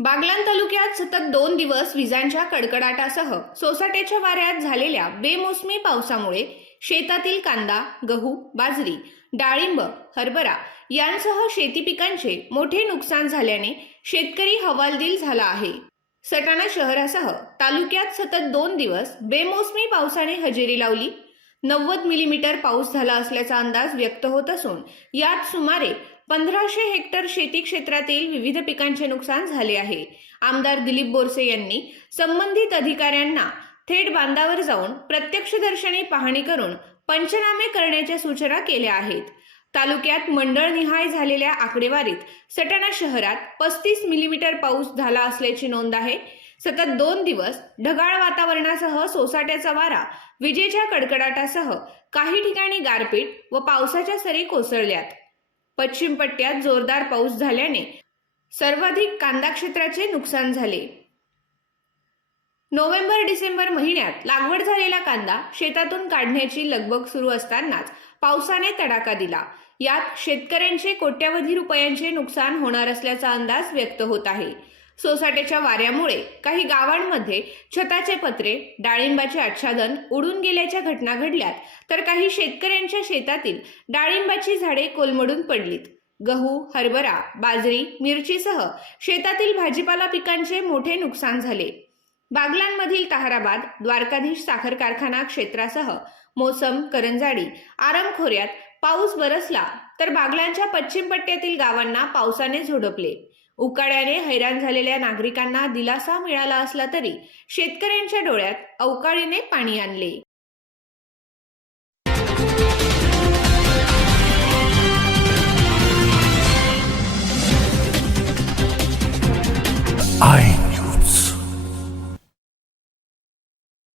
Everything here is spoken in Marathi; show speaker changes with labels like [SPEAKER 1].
[SPEAKER 1] बागलाण तालुक्यात सतत दोन दिवस विजांच्या कडकडाटासह सोसाट्याच्या वाऱ्यात झालेल्या बेमोसमी पावसामुळे शेतातील कांदा गहू बाजरी डाळिंब हरभरा यांसह शेती पिकांचे मोठे नुकसान झाल्याने शेतकरी हवालदिल झाला आहे. सटाणा शहरासह तालुक्यात सतत दोन दिवस बेमोसमी पावसाने हजेरी लावली. नव्वद मिलीमीटर पाऊस झाला असल्याचा अंदाज व्यक्त होत असून यात सुमारे पंधराशे हेक्टर शेती क्षेत्रातील विविध पिकांचे नुकसान झाले आहे. आमदार दिलीप बोरसे यांनी संबंधित अधिकाऱ्यांना थेट बांधावर जाऊन प्रत्यक्षदर्शनी पाहणी करून पंचनामे करण्याच्या सूचना केल्या आहेत. तालुक्यात मंडळनिहाय झालेल्या आकडेवारीत सटाणा शहरात पस्तीस मिलीमीटर पाऊस झाला असल्याची नोंद आहे. सतत दोन दिवस ढगाळ वातावरणासह सोसाट्याचा वारा विजेच्या कडकडाटासह काही ठिकाणी गारपीट व पावसाच्या सरी कोसळल्यात. पश्चिम पट्ट्यात जोरदार पाऊस झाल्याने सर्वाधिक कांदा क्षेत्राचे नुकसान झाले. नोव्हेंबर डिसेंबर महिन्यात लागवड झालेला कांदा शेतातून काढण्याची लगबग सुरू असतानाच पावसाने तडाखा दिला. यात शेतकऱ्यांचे कोट्यवधी रुपयांचे नुकसान होणार असल्याचा अंदाज व्यक्त होत आहे. सोसाट्याच्या वाऱ्यामुळे काही गावांमध्ये छताचे पत्रे डाळिंबाचे आच्छादन उडून गेल्याच्या घटना घडल्यात तर काही शेतकऱ्यांच्या शेतातील डाळिंबाची झाडे कोलमडून पडलीत. गहू हरभरा बाजरी मिरचीसह शेतातील भाजीपाला पिकांचे मोठे नुकसान झाले. बागलांमधील ताहराबाद द्वारकाधीश साखर कारखाना क्षेत्रासह मोसम करंजाडी आरामखोऱ्यात पाऊस बरसला तर बागलांच्या पश्चिम पट्ट्यातील गावांना पावसाने झोडपले. उकाड्याने हैराण झालेल्या नागरिकांना दिलासा मिळाला असला तरी शेतकऱ्यांच्या डोळ्यात अवकाळीने पाणी आणले.